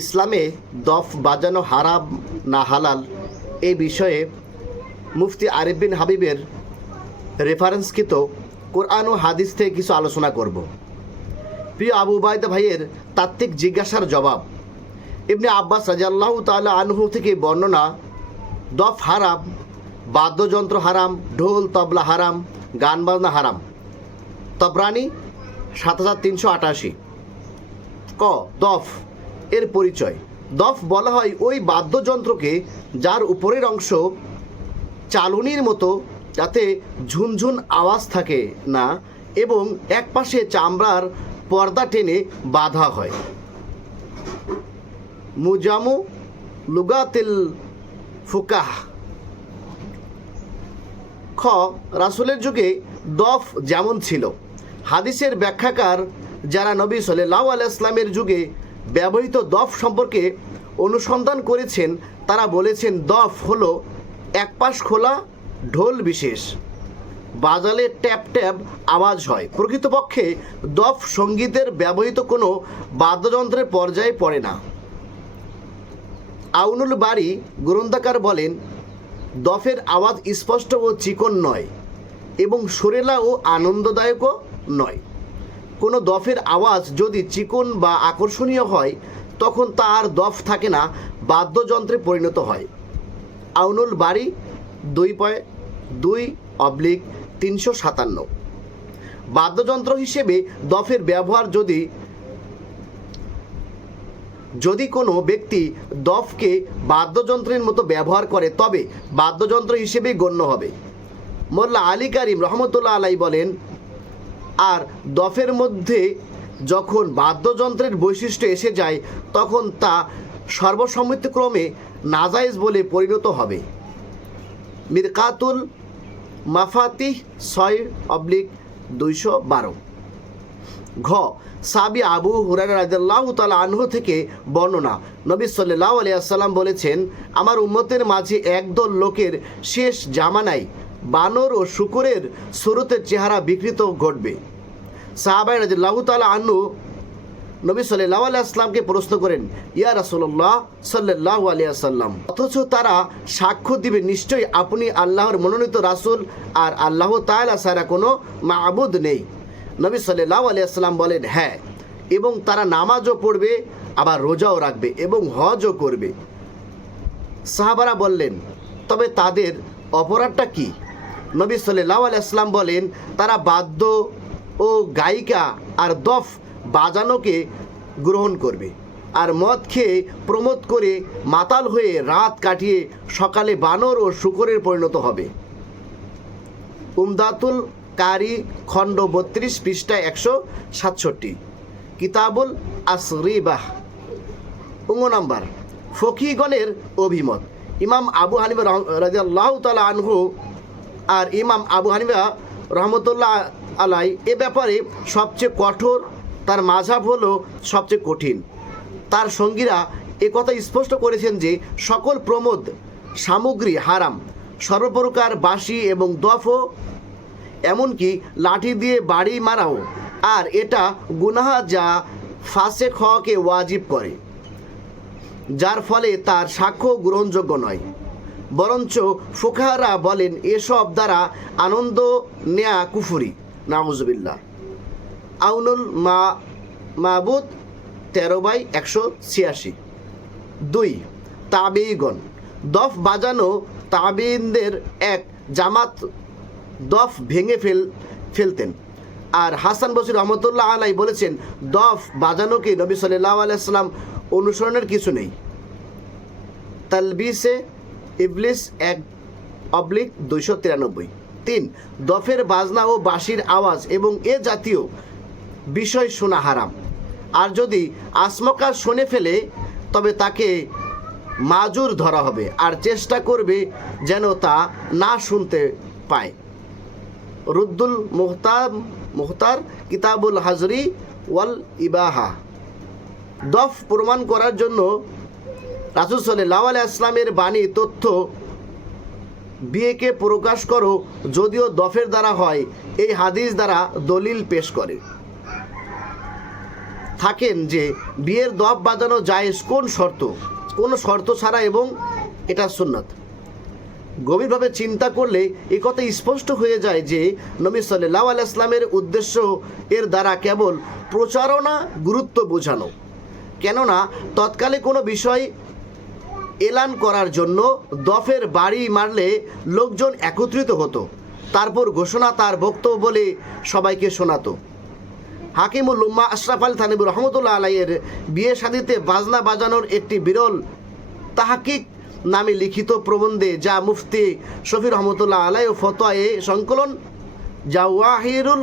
ইসলামে দফ বাজানো হারাম না হালাল এই বিষয়ে মুফতি আরিফ বিন হাবিবের রেফারেন্সকৃত কোরআন ও হাদিস থেকে কিছু আলোচনা করব। প্রিয় আবু উবায়দা ভাইয়ের তাত্ত্বিক জিজ্ঞাসার জবাব। ইবনে আব্বাস রাদিয়াল্লাহু তাআলা আনহু থেকে বর্ণনা, দফ হারাম, বাদ্যযন্ত্র হারাম, ঢোল তবলা হারাম, গান বাজনা হারাম। তবরানি ৭৩৮৮। ক দফ এর পরিচয়। দফ বলা হয় ওই বাদ্যযন্ত্রকে যার উপরের অংশ চালুনির মতো, যাতে ঝুনঝুন আওয়াজ থাকে না এবং একপাশে চামড়ার পর্দা টেনে বাঁধা হয়। মুজামু লুগাতিল ফুকাহ। খ রাসূলের যুগে দফ যেমন ছিল, হাদিসের ব্যাখ্যাকার যারা নবী সাল্লাল্লাহু আলাইহি ওয়াসাল্লামের যুগে ব্যবহৃত দফ সম্পর্কে অনুসন্ধান করেছেন তারা বলেছেন দফ হলো একপাশ খোলা ঢোল বিশেষ, বাজালে ট্যাপ ট্যাপ আওয়াজ হয়। প্রকৃতপক্ষে দফ সঙ্গীতের ব্যবহৃত কোনো বাদ্যযন্ত্রের পর্যায়ে পড়ে না। আউনুল বারী গ্রন্থাকার বলেন, দফের আওয়াজ স্পষ্ট ও চিকন নয় এবং সুরেলা ও আনন্দদায়কও নয়। কোনো দফের আওয়াজ যদি চিকন বা আকর্ষণীয় হয় তখন তা আর দফ থাকে না, বাদ্যযন্ত্রে পরিণত হয়। আউনুল বারী 2.2/357। বাদ্যযন্ত্র হিসেবে দফের ব্যবহার যদি কোনো ব্যক্তি দফকে বাদ্যযন্ত্রের মতো ব্যবহার করে তবে বাদ্যযন্ত্র হিসেবেই গণ্য হবে। মোল্লা আলী কারিম রহমতুল্লাহ আলাই বলেন, আর দফের মধ্যে যখন বাদ্যযন্ত্রের বৈশিষ্ট্য এসে যায় তখন তা সর্বসম্মতিক্রমে নাজায়েজ বলে পরিণত হবে। মিরকাতুল মাফাতিহ 6/212। ঘ সাহাবী আবু হুরায়রা রাদিয়াল্লাহু তাআলা আনহু থেকে বর্ণনা, নবী সাল্লাল্লাহু আলাইহি ওয়াসাল্লাম বলেছেন, আমার উম্মতের মাঝে একদল লোকের শেষ জামানায় বানর ও শূকরের সুরতের চেহারা বিকৃত ঘটবে। সাহাবা রাদিয়াল্লাহু তাআলা আনহু নবী সাল্লাল্লাহু আলাইহি ওয়াসাল্লামকে প্রশ্ন করেন, ইয়া রাসূলুল্লাহ সাল্লাল্লাহু আলাইহি ওয়াসাল্লাম, অথচ তারা সাক্ষ্য দিবে নিশ্চয়ই আপনি আল্লাহর মনোনীত রাসূল আর আল্লাহ তাআলা ছাড়া কোনো মাবুদ নেই। নবী সাল্লাল্লাহু আলাইহি ওয়াসাল্লাম বলেন, হ্যাঁ, এবং তারা নামাজও পড়বে, আবার রোজাও রাখবে এবং হজও করবে। সাহাবারা বললেন, তবে তাদের অপরাধটা কি? নবী সাল্লাল্লাহু আলাইহি ওয়াসাল্লাম বলেন, তারা বাদ্য ও গায়িকা আর দফ বাজানোকে গ্রহণ করবে আর মদ খেয়ে প্রমোদ করে মাতাল হয়ে রাত কাটিয়ে সকালে বানর ও শূকরের পরিণত হবে। উমদাতুল কারি খণ্ড 32 পৃষ্ঠায় 167। কিতাবুল আসরিবাহ। নম্বর ফকিহগণের অভিমত। ইমাম আবু হানিফা রাদিয়াল্লাহু তাআলা আনহু আর ইমাম আবু হানিফা রহমতুল্লাহ আলাই এ ব্যাপারে সবচেয়ে কঠোর, তার মাযহাব হলো সবচেয়ে কঠিন। তার সঙ্গীরা একথা স্পষ্ট করেছেন যে সকল প্রমোদ সামগ্রী হারাম, সর্বপ্রকার বাঁশি এবং দফও, এমনকি লাঠি দিয়ে বাড়ি মারাও, আর এটা গুনাহ যা ফাসেক হওয়াকে ওয়াজিব করে, যার ফলে তার সাক্ষ্য গ্রহণযোগ্য নয়। বরঞ্চ ফুকাহারা বলেন এসব দ্বারা আনন্দ নেয়া কুফরি। নাউজুবিল্লাহ। আউনুল মাবুদ 13/186। 2 তাবেঈগণ। দফ বাজানো তাবেঈনদের এক জামাত দফ ভেঙে ফেলতেন। আর হাসান বসরি রহমতুল্লাহ আলাই বলেছেন, দফ বাজানোকে নবী সাল্লাল্লাহু আলাইহি ওয়াসাল্লাম অনুসরণের কিছু নেই। তালবিসে ইবলিস 1/293। 3 দফের বাজনা ও বাঁশির আওয়াজ এবং এ জাতীয় বিষয় শোনা হারাম। আর যদি আসমকা শুনে ফেলে তবে তাকে মাজুর ধরা হবে আর চেষ্টা করবে যেন তা না শুনতে পায়। রুদ্দুল মুখতার কিতাবুল হাজরি ওয়াল ইবাহা। দফ প্রমাণ করার জন্য রাসূল সাল্লাল্লাহু আলাইহি ওয়াসাল্লামের বাণী তথ্য বিয়েকে প্রকাশ করো যদিও দফের দ্বারা হয়, এই হাদিস দ্বারা দলিল পেশ করে। থাকেন যে বিয়ের দফ বাজানো জায়েজ কোন শর্ত, কোনো শর্ত ছাড়া, এবং এটা সুন্নাত। গভীরভাবে চিন্তা করলে এই কথা স্পষ্ট হয়ে যায় যে নবী সাল্লাল্লাহু আলাইহি ওয়াসাল্লামের উদ্দেশ্য এর দ্বারা কেবল প্রচারণা, গুরুত্ব বোঝানো। কেননা তৎকালে কোনো বিষয় এলান করার জন্য দফের বাড়ি মারলে লোকজন একত্রিত হতো, তারপর ঘোষণা তার বক্তব্য বলে সবাইকে শোনাতো। হাকিমুল উম্মাহ আশরাফ আলী থানভী রহমতুল্লাহ আলাইয়ের বিয়ে শাদীতে বাজনা বাজানোর একটি বিরল তাহকিক নামে লিখিত প্রবন্ধে, যা মুফতি শফি রহমতুল্লাহ আলাই ও ফতোয়া এ সংকলন জাওয়াহিরুল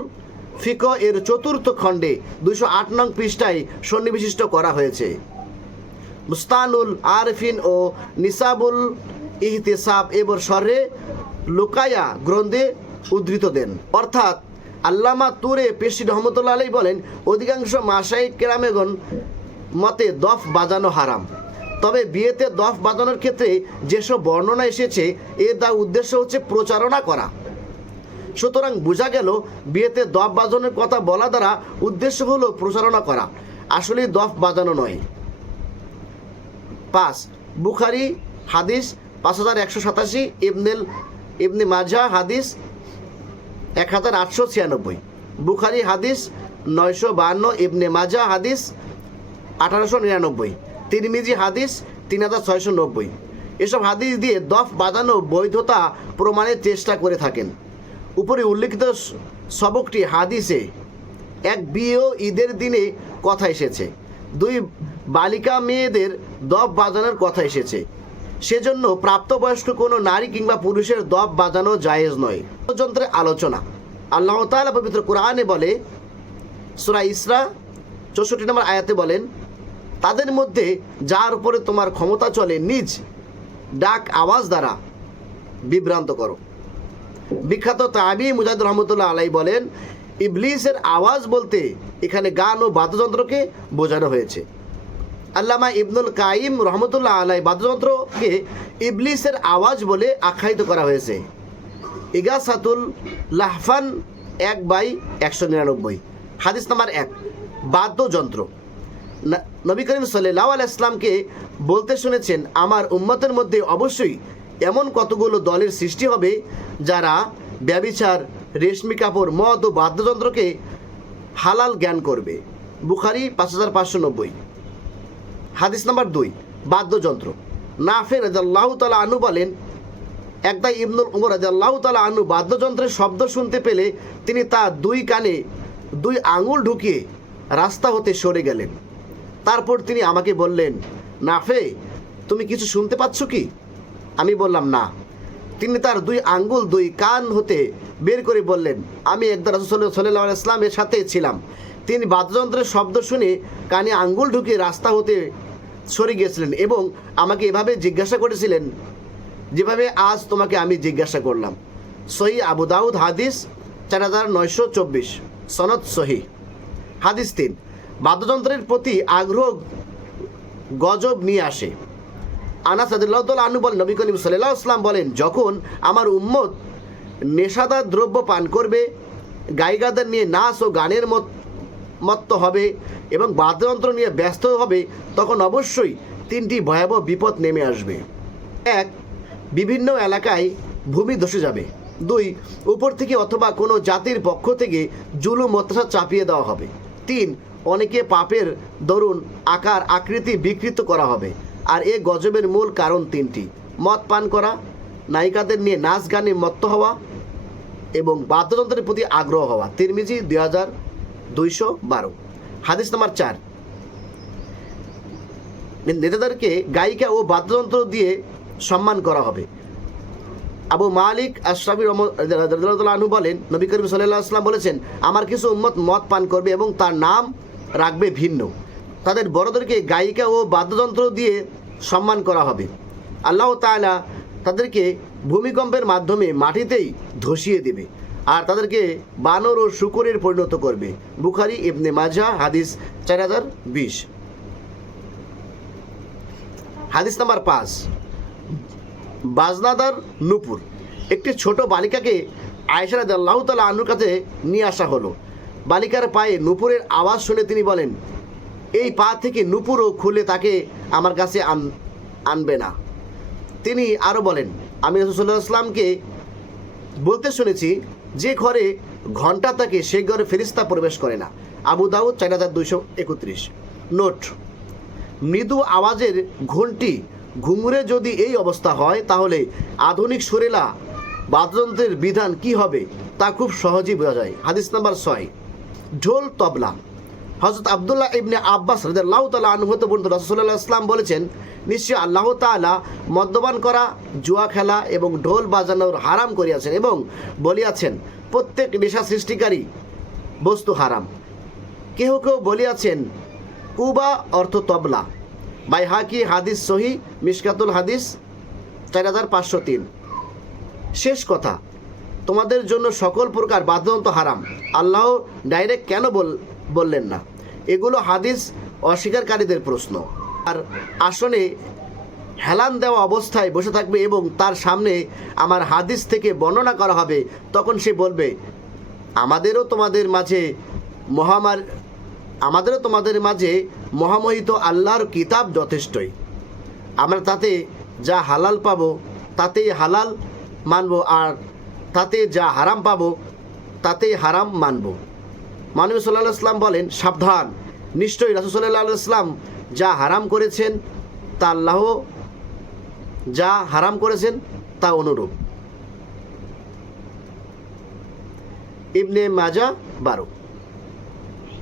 ফিক এর 4th খণ্ডে 208 নং পৃষ্ঠায় সন্নিবিষ্ট করা হয়েছে। মুস্তানুল আরফিন ও নিসাবুল ইহতিসাব এবার শর্রে লুকায়া গ্রন্থে উদ্ধৃত দেন। অর্থাৎ আল্লামা তুরে পেশি রহমতুল্লাহ আলাই বলেন, অধিকাংশ মাশায়েখ কেরামেগণ মতে দফ বাজানো হারাম, তবে বিয়েতে দফ বাজানোর ক্ষেত্রে যেসব বর্ণনা এসেছে এর উদ্দেশ্য হচ্ছে প্রচারণা করা। সুতরাং বোঝা গেল বিয়েতে দফ বাজানোর কথা বলা দ্বারা উদ্দেশ্য হলো প্রচারণা করা, আসলে দফ বাজানো নয়। 5 বুখারী হাদিস 5187, ইবনে মাজাহ হাদিস 1896, বুখারী হাদিস 952, ইবনে মাজাহ হাদিস 1899, তিরমিজি হাদিস 3690। এসব হাদিস দিয়ে দফ বাজানো বৈধতা প্রমাণের চেষ্টা করে থাকেন। উপরে উল্লিখিত সবকটি হাদিসে এক বিয়ে ও ঈদের দিনে কথা এসেছে, 2 বালিকা মেয়েদের দফ বাজানোর কথা এসেছে, সেজন্য প্রাপ্তবয়স্ক কোনো নারী কিংবা পুরুষের দফ বাজানো জায়েজ নয়। যন্ত্রের আলোচনা। আল্লাহ তাআলা পবিত্র কোরআনে বলে, সূরা ইসরা 64 নম্বর আয়াতে বলেন, তাদের মধ্যে যার উপরে তোমার ক্ষমতা চলে নিজ ডাক আওয়াজ দ্বারা বিভ্রান্ত করো। বিখ্যাত তাবি মুজাহিদ রহমতুল্লাহ আলাই বলেন, ইবলিসের আওয়াজ বলতে এখানে গান ও বাদ্যযন্ত্রকে বোঝানো হয়েছে। আল্লামা ইবনুল কাইম রহমতুল্লাহ আলাই বাদ্যযন্ত্রকে ইবলিসের আওয়াজ বলে আখ্যায়িত করা হয়েছে। ইগাসাতুল লাহফান 1/199। হাদিস নাম্বার 1 বাদ্যযন্ত্র। নবী করিম সাল্লাল্লাহু আলাইহি ওয়াসাল্লামকে বলতে শুনেছেন, আমার উম্মতের মধ্যে অবশ্যই এমন কতগুলো দলের সৃষ্টি হবে যারা ব্যভিচার, রেশমি কাপড়, মদ ও বাদ্যযন্ত্রকে হালাল জ্ঞান করবে। বুখারী 5590। হাদিস নাম্বার 2 বাদ্যযন্ত্র। নাফে রাদিয়াল্লাহু তাআলা আনহু বলেন, একদা ইবনুল উমর রাদিয়াল্লাহু তাআলা আনহু বাদ্যযন্ত্রের শব্দ শুনতে পেলে তিনি তার 2 কানে 2 আঙুল ঢুকিয়ে রাস্তা হতে সরে গেলেন। তারপর তিনি আমাকে বললেন, নাফে, তুমি কিছু শুনতে পাচ্ছ কি? আমি বললাম, না। তিনি তার 2 আঙ্গুল 2 কান হতে বের করে বললেন, আমি একদা রাসূল সাল্লাল্লাহু আলাইহি ওয়াসাল্লামের সাথে ছিলাম। তিনি বাদ্যযন্ত্রের শব্দ শুনে কানে আঙ্গুল ঢুকিয়ে রাস্তা হতে সরে গিয়েছিলেন এবং আমাকে এভাবে জিজ্ঞাসা করেছিলেন যেভাবে আজ তোমাকে আমি জিজ্ঞাসা করলাম। সহিহ আবু দাউদ হাদিস 4924, সনদ সহিহ। হাদিস 3 বাদ্যযন্ত্রের প্রতি আগ্রহ গজব নিয়ে আসে। আনাস রাদিয়াল্লাহু তাআলা আনহু বলেন, নবী করিম সাল্লাল্লাহু আলাইহি ওয়াসাল্লাম বলেন, যখন আমার উম্মত নেশাদার দ্রব্য পান করবে, গায়িকাদের নিয়ে নাচ ও গানের মত্ত হবে এবং বাদ্যযন্ত্র নিয়ে ব্যস্ত হবে, তখন অবশ্যই 3টি ভয়াবহ বিপদ নেমে আসবে। 1 বিভিন্ন এলাকায় ভূমি ধসে যাবে। 2 উপর থেকে অথবা কোনো জাতির পক্ষ থেকে জুলুম অত্যাচার চাপিয়ে দেওয়া হবে। 3 অনেকে পাপের দরুন আকার আকৃতি বিকৃত করা হবে। আর এ গজবের মূল কারণ 3টি: মদ পান করা, নায়িকাদের নিয়ে নাচ গানে মত্ত হওয়া এবং বাদ্যযন্ত্রের প্রতি আগ্রহ হওয়া। তিরমিজি 2212। হাদিস নাম্বার 4 নেতাদেরকে গায়িকা ও বাদ্যযন্ত্র দিয়ে সম্মান করা হবে। আবু মালিক আশরাফি রাদিয়াল্লাহু আনহু বলেন, নবী করিম সাল্লাল্লাহু আলাইহি ওয়াসাল্লাম বলেছেন, আমার কিছু উম্মত মদ পান করবে এবং তার নাম রাখবে ভিন্ন। তাদের বড়দেরকে গায়িকা ও বাদ্যযন্ত্র দিয়ে সম্মান করা হবে। আল্লাহ তাআলা তাদেরকে ভূমিকম্পের মাধ্যমে মাটিতেই ধসিয়ে দেবে আর তাদেরকে বানর ও শূকরের পরিণত করবে। বুখারী ইবনে মাজাহ হাদিস 4020। হাদিস নাম্বার 5 বাজনাদার নূপুর। একটি ছোট বালিকাকে আয়েশা রাদিয়াল্লাহু তাআলা আনহার কাছে নিয়ে আসা হলো। বালিকার পায়ে নূপুরের আওয়াজ শুনে তিনি বলেন, এই পা থেকে নুপুরও খুলে তাকে আমার কাছে আনবে না। তিনি আরও বলেন, আমি রাসূলুল্লাহ সাল্লাল্লাহু আলাইহি ওয়াসাল্লামকে বলতে শুনেছি, যে ঘরে ঘণ্টা থাকে সে ঘরে ফেরেশতা প্রবেশ করে না। আবু দাউদ 4231। নোট: মৃদু আওয়াজের ঘণ্টি ঘুঙুরে যদি এই অবস্থা হয়, তাহলে আধুনিক সুরেলা বাদ্যযন্ত্রের বিধান কি হবে তা খুব সহজেই বোঝা যায়। হাদিস নাম্বার 6। ঢোল তবলা। হযরত আব্দুল্লাহ ইবনে আব্বাস রাদিয়াল্লাহু তাআলা আনহু হতে বর্ণিত, রাসূলুল্লাহ সাল্লাল্লাহু আলাইহি ওয়াসাল্লাম বলেছেন, নিশ্চয়ই আল্লাহ তাআলা মদ্যপান করা, জুয়া খেলা এবং ঢোল বাজানোর হারাম করিয়াছেন এবং বলিয়াছেন, প্রত্যেক নেশা সৃষ্টিকারী বস্তু হারাম। কেহ কেউ বলিয়াছেন, কুবা অর্থ তবলা। বাইহাকি হাদিস সহিহ, মিশকাতুল হাদিস 4503। শেষ কথা, তোমাদের জন্য সকল প্রকার বাদ্যযন্ত্র হারাম। আল্লাহ ডাইরেক্ট কেন বললেন না? এগুলো হাদিস অস্বীকারীদের প্রশ্ন। আর আসনে হেলান দেওয়া অবস্থায় বসে থাকবে এবং তার সামনে আমার হাদিস থেকে বর্ণনা করা হবে, তখন সে বলবে, আমাদেরও তোমাদের মাঝে মহামহিত আল্লাহর কিতাব যথেষ্টই। আমরা তাতে যা হালাল পাবো তাতেই হালাল মানব, আর তাতে যা হারাম পাবো তাতেই হারাম মানব। মানবী সাল্লাল্লাহু আলাইহি ওয়াসাল্লাম বলেন, সাবধান, নিশ্চয়ই রাসূল সাল্লাল্লাহু আলাইহি ওয়াসাল্লাম যা হারাম করেছেন তা আল্লাহ যা হারাম করেছেন তা অনুরূপ। ইবনে মাজাহ 12।